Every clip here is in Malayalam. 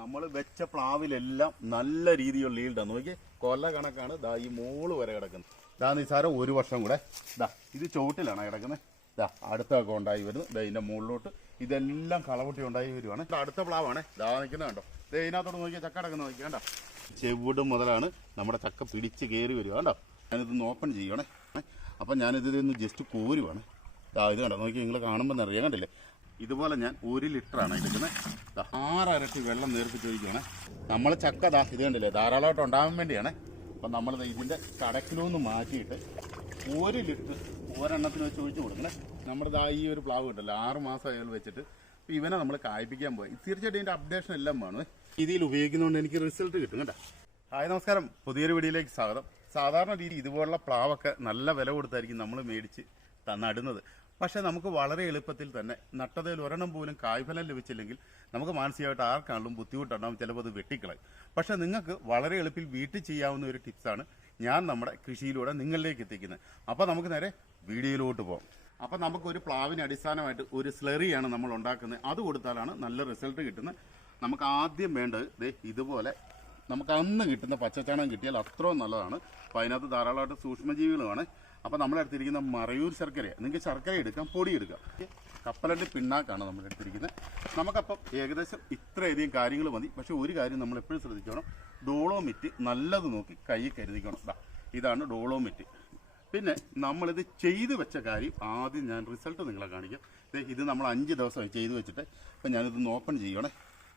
നമ്മൾ വെച്ച പ്ലാവിലെല്ലാം നല്ല രീതിയിലുള്ള ഈൽഡാണ് നോക്കി കൊല്ല കണക്കാണ് ദാ ഈ മോൾ വരെ കിടക്കുന്നത്. ദാ നിസാരം ഒരു വർഷം കൂടെ. ദാ ഇത് ചുവട്ടിലാണ് കിടക്കുന്നത്. ദാ അടുത്തൊക്കെ ഉണ്ടായി വരുന്നു. ദാ ഇതിന്റെ മുകളിലോട്ട് ഇതെല്ലാം കളവട്ടി ഉണ്ടായി വരുവാണ്. അടുത്ത പ്ലാവാണ്. ദാ നിൽക്കുന്നത് കണ്ടോ? ദേ ഇതിനകത്തോട്ട് നോക്കിയാൽ ചക്ക കിടക്കുന്നത് നോക്കി കണ്ടോ? ചെവിട് മുതലാണ് നമ്മുടെ ചക്ക പിടിച്ച് കയറി വരിക കണ്ടോ? ഞാനിതൊന്ന് ഓപ്പൺ ചെയ്യണേ അപ്പം ഞാനിതിൽ നിന്ന് ജസ്റ്റ് കോരുവാണ്. ദാ ഇത് കണ്ടോ? നോക്കി നിങ്ങൾ കാണുമ്പോൾ അറിയാൻ കണ്ടില്ലേ? ഇതുപോലെ ഞാൻ ഒരു ലിറ്ററാണ് എടുക്കുന്നത്. ആറരട്ടി വെള്ളം നേർപ്പിച്ച് ഒഴിക്കുകയാണ് നമ്മൾ ചക്ക ദാ ഇത് കണ്ടില്ലേ? ധാരാളമായിട്ട് ഉണ്ടാകാൻ വേണ്ടിയാണ്. അപ്പം നമ്മൾ ഇതിന്റെ കടക്കിലൊന്ന് മാറ്റിയിട്ട് ഒരു ലിറ്റർ ഒരെണ്ണത്തിന് വെച്ച് ഒഴിച്ച് കൊടുക്കണേ. നമ്മുടെ ദാ ഈ ഒരു പ്ലാവ് കിട്ടല്ലോ ആറ് മാസം അയാൾ വെച്ചിട്ട്. അപ്പോൾ ഇവനെ നമ്മൾ കായ്പ്പിക്കാൻ പോയി തീർച്ചയായിട്ടും ഇതിന്റെ അപ്ഡേഷൻ എല്ലാം വേണം. രീതിയിൽ ഉപയോഗിക്കുന്നതുകൊണ്ട് എനിക്ക് റിസൾട്ട് കിട്ടും കേട്ടോ. ഹായ് നമസ്കാരം. പുതിയൊരു വീഡിയോയിലേക്ക് സ്വാഗതം. സാധാരണ രീതി ഇതുപോലുള്ള പ്ലാവൊക്കെ നല്ല വില കൊടുത്തായിരിക്കും നമ്മൾ മേടിച്ച് നടുന്നത് പക്ഷേ നമുക്ക് വളരെ എളുപ്പത്തിൽ തന്നെ നട്ടതയിൽ ഒരെണ്ണം പോലും കായ്ഫലം ലഭിച്ചില്ലെങ്കിൽ നമുക്ക് മാനസികമായിട്ട് ആർക്കാണെങ്കിലും ബുദ്ധിമുട്ടുണ്ടാവും ചിലപ്പോൾ അത് വെട്ടിക്കളയും. പക്ഷേ നിങ്ങൾക്ക് വളരെ എളുപ്പത്തിൽ വീട്ടിൽ ചെയ്യാവുന്ന ഒരു ടിപ്സാണ് ഞാൻ നമ്മുടെ കൃഷിയിലൂടെ നിങ്ങളിലേക്ക് എത്തിക്കുന്നത്. അപ്പോൾ നമുക്ക് നേരെ വീഡിയോയിലോട്ട് പോകാം. അപ്പോൾ നമുക്കൊരു പ്ലാവിന് അടിസ്ഥാനമായിട്ട് ഒരു സ്ലറിയാണ് നമ്മൾ ഉണ്ടാക്കുന്നത്. അത് കൊടുത്താലാണ് നല്ല റിസൾട്ട് കിട്ടുന്നത്. നമുക്ക് ആദ്യം വേണ്ടത് ഇതുപോലെ നമുക്ക് അന്ന് കിട്ടുന്ന പച്ചച്ചാണം കിട്ടിയാൽ അത്രയും നല്ലതാണ്. അപ്പോൾ അതിനകത്ത് ധാരാളമായിട്ട് സൂക്ഷ്മജീവികളുമാണ് അപ്പോൾ നമ്മുടെ അടുത്തിരിക്കുന്ന മറയൂർ ശർക്കര നിങ്ങൾക്ക് ശർക്കര എടുക്കാം പൊടി എടുക്കാം. കപ്പലണ്ടി പിണ്ണാക്കാണ് നമ്മൾ അടുത്തിരിക്കുന്നത്. നമുക്കപ്പം ഏകദേശം ഇത്രയധികം കാര്യങ്ങൾ മതി. പക്ഷേ ഒരു കാര്യം നമ്മൾ എപ്പോഴും ശ്രദ്ധിച്ചോണം. ഡോളോമിറ്റ് നല്ലത് നോക്കി കൈ കരുതിക്കണം. ഇതാണ് ഡോളോമിറ്റ്. പിന്നെ നമ്മളിത് ചെയ്തു വെച്ച കാര്യം ആദ്യം ഞാൻ റിസൾട്ട് നിങ്ങളെ കാണിക്കാം. ഇത് നമ്മൾ അഞ്ച് ദിവസമായി ചെയ്തു വെച്ചിട്ട്. അപ്പം ഞാനിതൊന്ന് ഓപ്പൺ ചെയ്യണേ.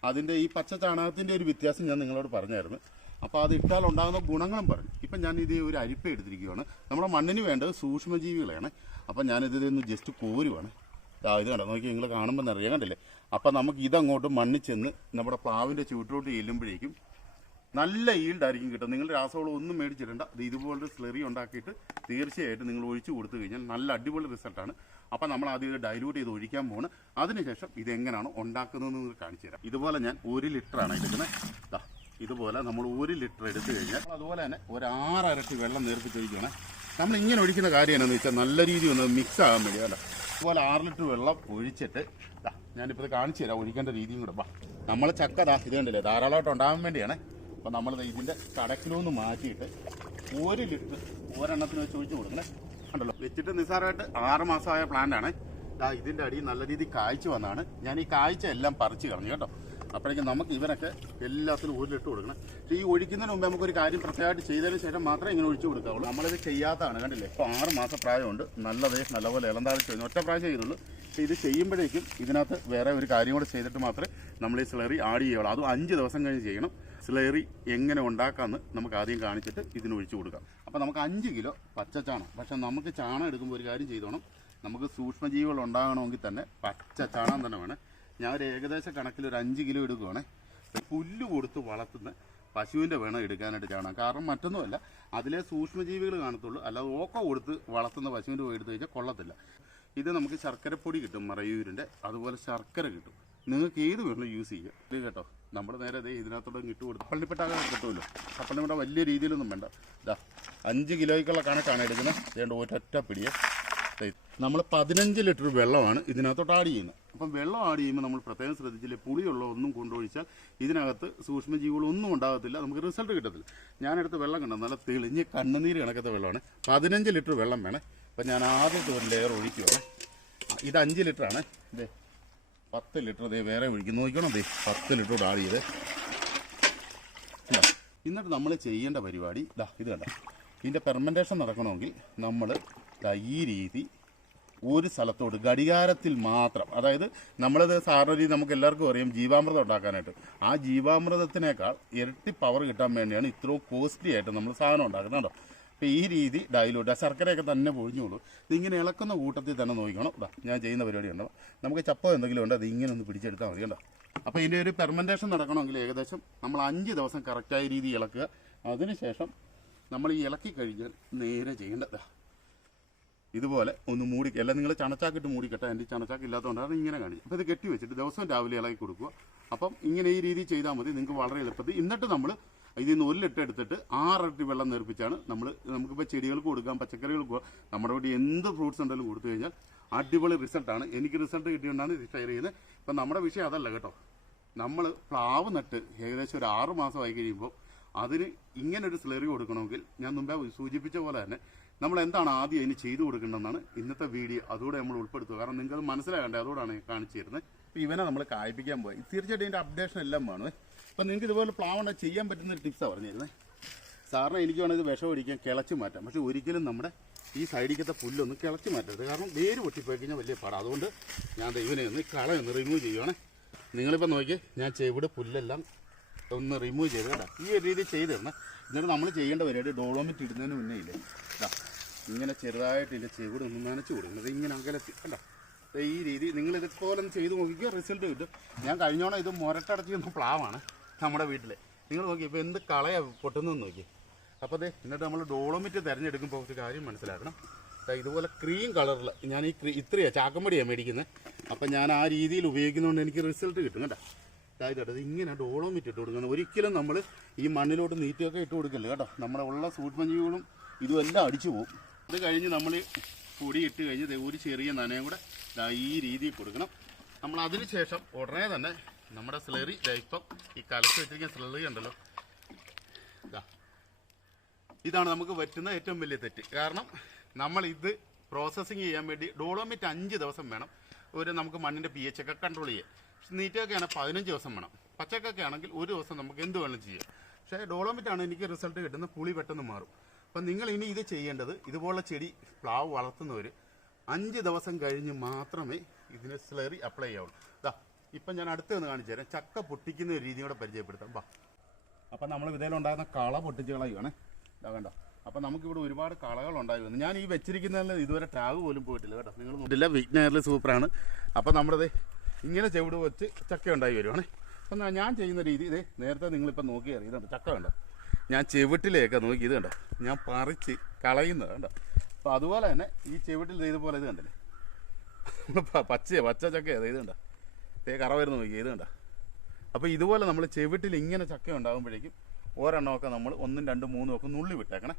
അതിന്റെ ഈ പച്ച ചാണകത്തിന്റെ ഒരു വ്യത്യാസം ഞാൻ നിങ്ങളോട് പറഞ്ഞായിരുന്നു. അപ്പോൾ അത് ഇട്ടാൽ ഉണ്ടാകുന്ന ഗുണങ്ങളും പറഞ്ഞു. ഇപ്പം ഞാൻ ഇത് ഒരു അരിപ്പ എടുത്തിരിക്കുകയാണ്. നമ്മുടെ മണ്ണിന് വേണ്ടത് സൂക്ഷ്മജീവികളാണ്. അപ്പം ഞാനിത് ഒന്ന് ജസ്റ്റ് കോരുവാണ്. ഇത് കണ്ടോ? നോക്കി നിങ്ങൾ കാണുമ്പോൾ അറിയാൻ കണ്ടില്ലേ? അപ്പം നമുക്ക് ഇതങ്ങോട്ട് മണ്ണിൽ ചെന്ന് നമ്മുടെ പ്ലാവിന്റെ ചുവട്ടിലോട്ട് ചെല്ലുമ്പോഴേക്കും നല്ല ഈൽഡായിരിക്കും കിട്ടും. നിങ്ങൾ രാസവളം ഒന്നും മേടിച്ചിട്ടുണ്ട് അത് ഇതുപോലൊരു സ്ലെറി ഉണ്ടാക്കിയിട്ട് തീർച്ചയായിട്ടും നിങ്ങൾ ഒഴിച്ചു കൊടുത്തു കഴിഞ്ഞാൽ നല്ല അടിപൊളി റിസൾട്ടാണ് അപ്പം നമ്മൾ ആദ്യം ഡൈലൂട്ട് ചെയ്ത് ഒഴിക്കാൻ പോകണം അതിനുശേഷം ഇതെങ്ങനെയാണ് ഉണ്ടാക്കുന്നതെന്ന് കാണിച്ചു തരാം. ഇതുപോലെ ഞാൻ ഒരു ലിറ്ററാണ് എടുക്കുന്നത്. ഇതുപോലെ നമ്മൾ ഒരു ലിറ്റർ എടുത്തു കഴിഞ്ഞാൽ അതുപോലെ തന്നെ ഒരു ആറരട്ടി വെള്ളം നേർപ്പിച്ച് ഒഴിക്കണേ നമ്മൾ ഇങ്ങനെ ഒഴിക്കുന്ന കാര്യം എന്താണെന്ന് വെച്ചാൽ നല്ല രീതിയിൽ ഒന്ന് മിക്സ് ആകാൻ വേണ്ടി അല്ല? അതുപോലെ ആറ് ലിറ്റർ വെള്ളം ഒഴിച്ചിട്ട് ഞാനിപ്പോൾ കാണിച്ചു തരാം ഒഴിക്കേണ്ട രീതിയും കൂടെ. വാ നമ്മൾ ചക്ക ദാ ഇത് കണ്ടില്ലേ? ധാരാളമായിട്ട് ഉണ്ടാകാൻ വേണ്ടിയാണ്. അപ്പം നമ്മൾ ഇതിന്റെ കടക്കിലൊന്ന് മാറ്റിയിട്ട് ഒരു ലിറ്റർ ഒരെണ്ണത്തിന് വെച്ച് ഒഴിച്ചു കൊടുക്കണേ. ഉണ്ടല്ലോ വെച്ചിട്ട് നിസ്സാരമായിട്ട് ആറ് മാസമായ പ്ലാന്റ് ആണ്. ദാ ഇതിന്റെ അടിയിൽ നല്ല രീതിയിൽ കായ്ച്ചു വന്നാണ്. ഞാൻ ഈ കായ്ച്ച എല്ലാം പറിച്ചു കളഞ്ഞു കേട്ടോ. അപ്പോഴേക്കും നമുക്ക് ഇവരൊക്കെ എല്ലാത്തിനും ഒരിലിട്ട് കൊടുക്കണം. പക്ഷേ ഈ ഒഴിക്കുന്നതിന് മുമ്പ് നമുക്കൊരു കാര്യം പ്രത്യേകമായിട്ട് ചെയ്തതിന് ശേഷം മാത്രമേ ഇങ്ങനെ ഒഴിച്ചു കൊടുക്കാവുള്ളൂ. നമ്മളിത് ചെയ്യാത്തതാണ് കണ്ടില്ലേ? ഇപ്പോൾ ആറ് മാസം പ്രായമുണ്ട്. നല്ലതേ നല്ലപോലെ ഇളം താഴ്ച ഒറ്റ പ്രാവശ്യം ചെയ്തുള്ളൂ പക്ഷേ ഇത് ചെയ്യുമ്പോഴേക്കും ഇതിനകത്ത് വേറെ ഒരു കാര്യം കൂടെ ചെയ്തിട്ട് മാത്രമേ നമ്മൾ ഈ സ്ലറി ആഡ് ചെയ്യുള്ളൂ അതും അഞ്ച് ദിവസം കഴിഞ്ഞ് ചെയ്യണം. സ്ലറി എങ്ങനെ ഉണ്ടാക്കാമെന്ന് നമുക്ക് ആദ്യം കാണിച്ചിട്ട് ഇതിന് ഒഴിച്ചു കൊടുക്കാം. അപ്പോൾ നമുക്ക് അഞ്ച് കിലോ പച്ചച്ചാണം. പക്ഷേ നമുക്ക് ചാണം എടുക്കുമ്പോൾ ഒരു കാര്യം ചെയ്തോണം. നമുക്ക് സൂക്ഷ്മജീവികൾ ഉണ്ടാകണമെങ്കിൽ തന്നെ പച്ച ചാണം തന്നെ വേണം. ഞാൻ ഒരു ഏകദേശ കണക്കിൽ ഒരു അഞ്ച് കിലോ എടുക്കുവാണേ. പുല്ല് കൊടുത്ത് വളർത്തുന്ന പശുവിന്റെ വേണം എടുക്കാനായിട്ട് ചാണകം. കാരണം മറ്റൊന്നുമല്ല അതിലെ സൂക്ഷ്മജീവികൾ കാണത്തുള്ളൂ. അല്ലാതെ ഓക്ക കൊടുത്ത് വളർത്തുന്ന പശുവിന്റെ പോയി എടുത്തു കഴിഞ്ഞാൽ കൊള്ളത്തില്ല. ഇത് നമുക്ക് ശർക്കരപ്പൊടി കിട്ടും മറയൂരിന്റെ അതുപോലെ ശർക്കര കിട്ടും. നിങ്ങൾക്ക് ഏത് വേണം യൂസ് ചെയ്യാം. ഇത് കേട്ടോ നമ്മൾ നേരെ അതേ ഇതിനകത്തോടെ ഇട്ട് കൊടുത്തു പള്ളിപ്പെട്ടാകെ കിട്ടുമല്ലോ കപ്പള്ളിപ്പെട്ട വലിയ രീതിയിലൊന്നും വേണ്ട. ഇതാ അഞ്ച് കിലോയ്ക്കുള്ള കണക്കാണ് എടുക്കുന്നത്. അതുകൊണ്ട് ഒറ്റ പിടിയെ. നമ്മൾ പതിനഞ്ച് ലിറ്റർ വെള്ളമാണ് ഇതിനകത്തോട്ട് ആഡ് ചെയ്യുന്നത്. അപ്പം വെള്ളം ആഡ് ചെയ്യുമ്പോൾ നമ്മൾ പ്രത്യേകം ശ്രദ്ധിച്ചില്ലേ പുളിയുള്ള ഒന്നും കൊണ്ടൊഴിച്ചാൽ ഇതിനകത്ത് സൂക്ഷ്മജീവികളൊന്നും ഉണ്ടാകത്തില്ല നമുക്ക് റിസൾട്ട് കിട്ടത്തില്ല. ഞാനെടുത്ത് വെള്ളം കണ്ടത് നല്ല തെളിഞ്ഞ് കണ്ണുനീര് കണക്കത്തെ വെള്ളമാണ്. പതിനഞ്ച് ലിറ്റർ വെള്ളം വേണേ. അപ്പം ഞാൻ ആദ്യത്തെ ഒരു ലെയർ ഒഴിക്കുവാണ്. ഇത് അഞ്ച് ലിറ്ററാണ് ഇതേ പത്ത് ലിറ്റർ ദേ വേറെ ഒഴിക്കുന്നു. നോക്കണം ദേ പത്ത് ലിറ്റർ ആഡ് ചെയ്ത്. ഇതാ. എന്നിട്ട് നമ്മൾ ചെയ്യേണ്ട പരിപാടി ഇതാ ഇത് കണ്ട? ഇതിന്റെ പെർമെന്റേഷൻ നടക്കണമെങ്കിൽ നമ്മൾ ഈ രീതി ഒരു സ്ഥലത്തോട് ഘടികാരത്തിൽ മാത്രം. അതായത് നമ്മളത് സാധാരണ രീതി നമുക്ക് എല്ലാവർക്കും അറിയാം ജീവാമൃതം ഉണ്ടാക്കാനായിട്ട്. ആ ജീവാമൃതത്തിനേക്കാൾ ഇരട്ടി പവർ കിട്ടാൻ വേണ്ടിയാണ് ഇത്രയും കോസ്റ്റ്ലി ആയിട്ട് നമ്മൾ സാധനം ഉണ്ടാക്കുന്നത് കേട്ടോ അപ്പോൾ ഈ രീതി ഡയലൂട്ട് ശർക്കരയൊക്കെ തന്നെ പൊഴിഞ്ഞോളൂ ഇതിങ്ങനെ ഇളക്കുന്ന കൂട്ടത്തിൽ തന്നെ നോക്കണം ഇതാ ഞാൻ ചെയ്യുന്ന പരിപാടി ഉണ്ടോ നമുക്ക് ചപ്പോ എന്തെങ്കിലും ഉണ്ടോ? അത് ഇങ്ങനെ ഒന്ന് പിടിച്ചെടുത്താൽ മതി കേട്ടോ അപ്പോൾ ഇതിന്റെ ഒരു പെർമെന്റേഷൻ നടക്കണമെങ്കിൽ ഏകദേശം നമ്മൾ അഞ്ച് ദിവസം കറക്റ്റായ രീതി ഇളക്കുക. അതിനുശേഷം നമ്മൾ ഈ ഇളക്കി കഴിഞ്ഞാൽ നേരെ ചെയ്യേണ്ടത് ഇതുപോലെ ഒന്ന് മൂടി അല്ല നിങ്ങൾ ചണച്ചാക്കിട്ട് മൂടിക്കട്ടെ. എന്റെ ചണച്ചാക്ക് ഇല്ലാത്തതുകൊണ്ടാണ് ഇങ്ങനെ കാണിച്ചത് അപ്പോൾ ഇത് കെട്ടി വെച്ചിട്ട് ദിവസം രാവിലെ ഇളകി കൊടുക്കുക. അപ്പം ഇങ്ങനെ ഈ രീതി ചെയ്താൽ മതി. നിങ്ങൾക്ക് വളരെ എളുപ്പത്തിൽ. എന്നിട്ട് നമ്മൾ ഇതിൽ നിന്ന് ഒരു ലിറ്റർ എടുത്തിട്ട് ആറരട്ടി വെള്ളം നേർപ്പിച്ചാണ് നമ്മൾ നമുക്കിപ്പോൾ ചെടികൾക്ക് കൊടുക്കാം പച്ചക്കറികൾക്ക് കൊടുക്കാം. നമ്മുടെ വീട്ടിൽ എന്ത് ഫ്രൂട്ട്സ് ഉണ്ടെങ്കിലും കൊടുത്തു കഴിഞ്ഞാൽ അടിപൊളി റിസൾട്ടാണ് എനിക്ക് റിസൾട്ട് കിട്ടിയോണ്ടാണ് ഇത് ഷെയർ ചെയ്യുന്നത്. ഇപ്പം നമ്മുടെ വിഷയം അതല്ല കേട്ടോ. നമ്മൾ പ്ലാവ് നട്ട് ഏകദേശം ഒരു ആറ് മാസമായി കഴിയുമ്പോൾ അതിന് ഇങ്ങനൊരു സ്ലറി കൊടുക്കണമെങ്കിൽ ഞാൻ മുമ്പേ സൂചിപ്പിച്ച പോലെ തന്നെ നമ്മൾ എന്താണ് ആദ്യം അതിന് ചെയ്തു കൊടുക്കേണ്ടതെന്നാണ് ഇന്നത്തെ വീഡിയോ അതുകൂടെ നമ്മൾ ഉൾപ്പെടുത്തുക. കാരണം നിങ്ങൾ മനസ്സിലാകണ്ടേ? അതുകൊണ്ടാണ് ഞാൻ കാണിച്ചു തരുന്നത് അപ്പോൾ ഇവനെ നമ്മൾ കായ്പ്പിക്കാൻ പോയി തീർച്ചയായിട്ടും ഇതിന്റെ അപ്ഡേഷൻ എല്ലാം വേണം. അപ്പം നിങ്ങൾക്ക് ഇതുപോലെ പ്ലാവ് ചെയ്യാൻ പറ്റുന്ന ഒരു ടിപ്സാണ് പറഞ്ഞിരുന്നത് സാറിന് എനിക്ക് വേണമെങ്കിൽ ഇത് വിഷം ഒരിക്കാൻ കിളച്ച് മാറ്റാം. പക്ഷെ ഒരിക്കലും നമ്മുടെ ഈ സൈഡിക്കത്തെ പുല്ലൊന്നും കിളച്ച് മാറ്റരുത്. കാരണം വേര് പൊട്ടിപ്പോയി കഴിഞ്ഞാൽ വലിയ പാടാണ് അതുകൊണ്ട് ഞാൻ ഇവനെ ഒന്ന് കളയൊന്ന് റിമൂവ് ചെയ്യുവാണ്. നിങ്ങളിപ്പോൾ നോക്കി ഞാൻ ചെവിടെ പുല്ലെല്ലാം ഒന്ന് റിമൂവ് ചെയ്ത് കേട്ടോ. ഈ ഒരു രീതി ചെയ്ത് തരണം എന്നിട്ട് നമ്മൾ ചെയ്യേണ്ട പരിപാടി ഡോളോമിറ്റ് ഇടുന്നതിന് മുന്നേ ഇല്ലേ? ഇങ്ങനെ ചെറുതായിട്ട് ഇതിന്റെ ചെവിടെ ഒന്ന് നനച്ച് കൊടുക്കുന്നത് ഇങ്ങനെ അകലത്തി അല്ല ഈ രീതി നിങ്ങൾ ഇതുപോലെ ചെയ്ത് നോക്കിക്കുക റിസൾട്ട് കിട്ടും. ഞാൻ കഴിഞ്ഞോണം ഇത് മുരട്ടടച്ചിരുന്ന പ്ലാവാണ് നമ്മുടെ വീട്ടിൽ നിങ്ങൾ നോക്കി ഇപ്പോൾ എന്ത് കളയാ പൊട്ടുന്നതെന്ന് നോക്കി അപ്പോൾ അതെ എന്നിട്ട് നമ്മൾ ഡോളോമിറ്റ് തിരഞ്ഞെടുക്കുമ്പോൾ ഒരു കാര്യം മനസ്സിലാക്കണം. ഇതുപോലെ ക്രീം കളറിൽ ഞാൻ ഈ ഇത്രയാണ് ചാക്കമ്പടിയാണ് മേടിക്കുന്നത് അപ്പം ഞാൻ ആ രീതിയിൽ ഉപയോഗിക്കുന്നതുകൊണ്ട് എനിക്ക് റിസൾട്ട് കിട്ടും കേട്ടോ അതായത് ഇത് ഇങ്ങനെ ഡോളോമിറ്റ് ഇട്ട് കൊടുക്കണം ഒരിക്കലും നമ്മൾ ഈ മണ്ണിലോട്ട് നീറ്റൊക്കെ ഇട്ട് കൊടുക്കില്ല കേട്ടോ നമ്മുടെ ഉള്ള സൂക്ഷ്മജീവികളും ഇതും എല്ലാം അടിച്ചു പോകും അത് കഴിഞ്ഞ് നമ്മൾ പൊടി ഇട്ട് കഴിഞ്ഞ് ഒരു ചെറിയ നനയും കൂടെ ഈ രീതിയിൽ കൊടുക്കണം. നമ്മൾ അതിന് ശേഷം ഉടനെ തന്നെ നമ്മുടെ സ്ലറി ഇപ്പം ഈ കലച്ച് വെച്ചിരിക്കുന്ന സ്ലറി ഉണ്ടല്ലോ. ഇതാ ഇതാണ് നമുക്ക് പറ്റുന്ന ഏറ്റവും വലിയ തെറ്റ്. കാരണം നമ്മൾ ഇത് പ്രോസസ്സിങ് ചെയ്യാൻ വേണ്ടി ഡോളോമിറ്റ് അഞ്ച് ദിവസം വേണം. ഒരു നമുക്ക് മണ്ണിന്റെ പി എച്ച് ഒക്കെ കൺട്രോൾ ചെയ്യാൻ. നീറ്റൊക്കെ ആണെങ്കിൽ പതിനഞ്ച് ദിവസം വേണം. പച്ചക്കൊക്കെ ആണെങ്കിൽ ഒരു ദിവസം നമുക്ക് എന്ത് വേണം ചെയ്യാം. പക്ഷേ ഡോളോമിറ്റ് ആണ് എനിക്ക് റിസൾട്ട് കിട്ടുന്ന പുളി പെട്ടെന്ന് മാറും. അപ്പം നിങ്ങൾ ഇനി ഇത് ചെയ്യേണ്ടത് ഇതുപോലെ ചെടി പ്ലാവ് വളർത്തുന്നവർ അഞ്ച് ദിവസം കഴിഞ്ഞ് മാത്രമേ ഇതിന് സ്ലറി അപ്ലൈ ചെയ്യാവുള്ളൂ ഇതാ ഇപ്പം ഞാൻ അടുത്ത് ഒന്ന് കാണിച്ചു തരാം. ചക്ക പൊട്ടിക്കുന്ന ഒരു രീതി കൂടെ പരിചയപ്പെടുത്താം. വാ. അപ്പം നമ്മൾ വിതയിലുണ്ടാകുന്ന കള പൊട്ടിച്ച് കളയുവാണ്. ഇതാ കണ്ടോ? അപ്പം നമുക്കിവിടെ ഒരുപാട് കളകൾ ഉണ്ടായി വന്നു. ഞാൻ ഈ വെച്ചിരിക്കുന്നതിൽ ഇതുവരെ ടാഗ് പോലും പോയിട്ടില്ല കേട്ടോ. നിങ്ങൾ നോക്കില്ല വിഗ്നയറിൽ സൂപ്പറാണ്. അപ്പം നമ്മുടെ ഇങ്ങനെ ചെവിട് വെച്ച് ചക്ക ഉണ്ടായി വരുവാണേ. അപ്പം ഞാൻ- ചെയ്യുന്ന രീതി ഇതേ നേരത്തെ നിങ്ങളിപ്പോൾ നോക്കി അറിയുന്നുണ്ട് ചക്ക കണ്ടോ? ഞാൻ ചെവിട്ടിലേക്ക് നോക്കി ഇത് കണ്ടോ? ഞാൻ പറിച്ച് കളയുന്നത് കണ്ടോ? അപ്പോൾ അതുപോലെ തന്നെ ഈ ചെവിട്ടിൽ ഇതുപോലെ ഇത് കണ്ടില്ലേ? പച്ചയാ പച്ച ചക്കയാ ദേ ഇത് കണ്ടോ? തേ കറ വരുന്ന നോക്കി ഇത് കണ്ടോ? അപ്പോൾ ഇതുപോലെ നമ്മൾ ചെവിട്ടിൽ ഇങ്ങനെ ചക്ക ഉണ്ടാകുമ്പോഴേക്കും ഒരെണ്ണമൊക്കെ നമ്മൾ ഒന്നും രണ്ടും മൂന്നും ഒക്കെ നുള്ളി വിട്ടേക്കണേ.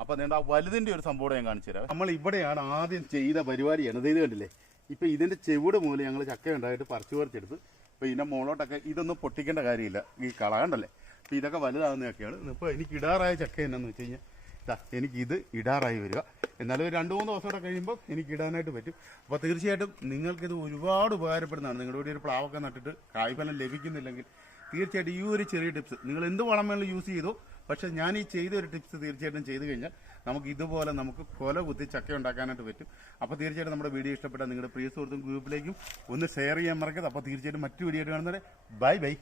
അപ്പോൾ അതുകൊണ്ട് ആ വലുതിന്റെ ഒരു സംഭവം ഞാൻ കാണിച്ചു തരാം. നമ്മൾ ഇവിടെയാണ് ആദ്യം ചെയ്ത പരിപാടിയാണ്. ഇത് കണ്ടില്ലേ? ഇപ്പോൾ ഇതിന്റെ ചെവിട് മൂലം ഞങ്ങൾ ചക്ക ഉണ്ടായിട്ട് പറിച്ചു പറിച്ചെടുത്ത് അപ്പോൾ ഇതിന്റെ മുകളോട്ടൊക്കെ ഇതൊന്നും പൊട്ടിക്കേണ്ട കാര്യമില്ല. ഈ കള കണ്ടല്ലേ? അപ്പോൾ ഇതൊക്കെ വലുതാകുന്നതൊക്കെയാണ് ഇപ്പോൾ എനിക്ക് ഇടാറായ ചക്ക എന്നാന്ന് വെച്ച് കഴിഞ്ഞാൽ ഇത് ഇടാറായി വരിക. എന്നാലും ഒരു രണ്ട് മൂന്ന് ദിവസം കൂടെ കഴിയുമ്പോൾ എനിക്ക് ഇടാനായിട്ട് പറ്റും. അപ്പോൾ തീർച്ചയായിട്ടും നിങ്ങൾക്കിത് ഒരുപാട് ഉപകാരപ്പെടുന്നതാണ്. നിങ്ങളുടെ ഇവിടെ ഒരു പ്ലാവൊക്കെ നട്ടിട്ട് കായ്ഫലം ലഭിക്കുന്നില്ലെങ്കിൽ തീർച്ചയായിട്ടും ഈ ഒരു ചെറിയ ടിപ്സ് നിങ്ങൾ എന്ത് വളം വേണമെങ്കിലും യൂസ് ചെയ്തു. പക്ഷേ ഞാൻ ഈ ചെയ്ത ഒരു ടിപ്സ് തീർച്ചയായിട്ടും ചെയ്തു കഴിഞ്ഞാൽ നമുക്ക് ഇതുപോലെ നമുക്ക് കൊല കുത്തി ചക്ക ഉണ്ടാക്കാനായിട്ട് പറ്റും. അപ്പോൾ തീർച്ചയായിട്ടും നമ്മുടെ വീഡിയോ ഇഷ്ടപ്പെട്ടാൽ നിങ്ങളുടെ പ്രിയ സുഹൃത്തും ഗ്രൂപ്പിലേക്കും ഒന്ന് ഷെയർ ചെയ്യാൻ മറക്കരുത്. അപ്പോൾ തീർച്ചയായിട്ടും മറ്റു വീഡിയോ ആയിട്ട് കാണുന്നവരെ ബൈ ബൈ.